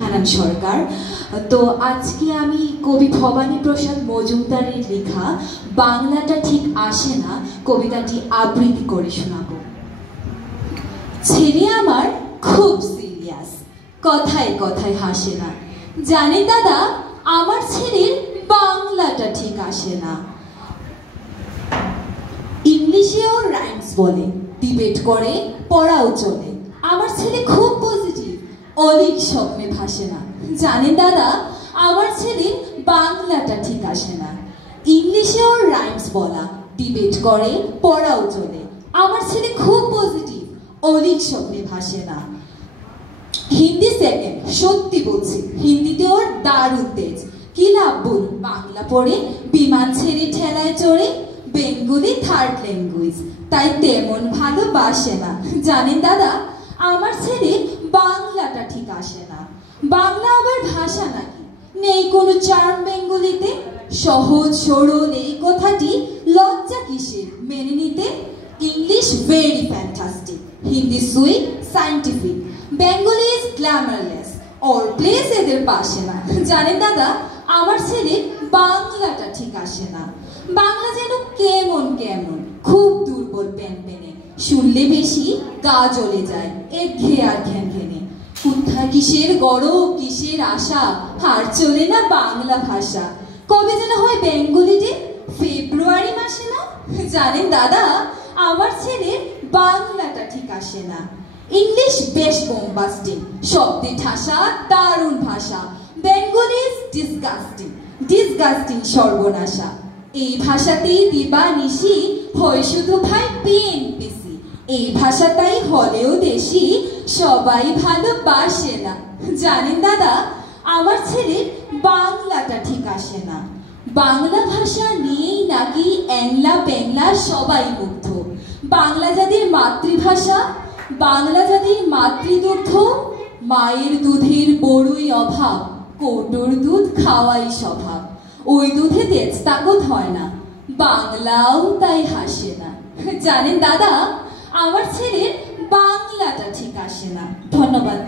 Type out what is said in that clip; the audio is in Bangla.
হানান সরকার। তো আজকে আমি কবি ভবানী প্রসাদ মজুমদারের লেখা বাংলাটা ঠিক আসে না কবিতাটি আবৃত্তি করে শোনাবো। ছেলে আমার খুব সিরিয়াস, কথায় কথায় হাসে না। জানেন দাদা, আমার ছেলের বাংলাটা ঠিক আসে না। ইংলিশেও রাইমস বলে, ডিবেট করে, পড়াও চলে। আমার ছেলে খুব পজিটিভ, অনেক স্বপ্নে ভাসে না। জানেন দাদা, আমার ছেলে বাংলাটা ঠিক আসে না। ইংলিশেও রাইমস বলা, ডিবেট করে, পড়াও চলে। আমার ছেলে খুব পজিটিভ, অনেক স্বপ্নে ভাসে না। হিন্দি সেকেন্ড, সত্যি বলছি, হিন্দিতে ওর দারুণ তেজ। কি লাভ বলুন, বাংলা পড়ে, বিমান ছেড়ে ঠেলায় চড়ে। বেঙ্গলি থার্ড ল্যাঙ্গুয়েজ, তাই তেমন ভালোবাসে না। জানেন দাদা, আমার ছেলে বাংলাটা ঠিক আসে না। বাংলা আবার ভাষা নাকি? নেই কোনো চার্ম বেঙ্গলিতে। সহজ সরল এই কথাটি লজ্জা কিসের মেনে নিতে। English very fantastic, Hindi sweet scientific, Bengali is glamourless, or place এদের পাশে না। জানেন দাদা, আমার ছেলে বাংলাটা ঠিক আসে না। বাংলা যেন কেমন কেমন, খুব দুর্বল পেন পেনে, শুনলে বেশি গা জ্বলে যায়, একঘেয়ে আর ঘ্যান ঘেনে। কোথায় কিসের গরব, কিসের আশা, হার চলে না বাংলা ভাষা। কবে যেন হয় বেঙ্গলি ডে, ফেব্রুয়ারি মাসে না। জানেন দাদা, আমার ছেলে বাংলাটা ঠিক আসে না। ইংলিশ বেশ বোম্বাস্টিং, শব্দে ঠাসা, দারুণ ভাষা। বেঙ্গলি ইজ ডিসগাস্টিং, ডিসগাস্টিং সর্বনাশা। এই ভাষাতেই দিবানিশি হয় শুধু ভাই পিএনপিসি। এই ভাষাটাই হলেও দেশি, সবাই ভালোবাসে না। জানেন দাদা, আমার ছেলে বাংলাটা ঠিক আসে না। বাংলা ভাষা নিয়েই নাকি অ্যাংলা প্যাংলা সবাই মুগ্ধ। বাংলা যাদের মাতৃভাষা, বাংলা যাদের মাতৃদুগ্ধ, মায়ের দুধের বড়ই অভাব, কৌটোর দুধ খাওয়াই স্বভাব। ওই দুধে তেজ তাকত হয় না, বাংলাও তাই হাসে না। জানেন দাদা, আমার ছেলের বাংলাটা ঠিক আসে না। ধন্যবাদ।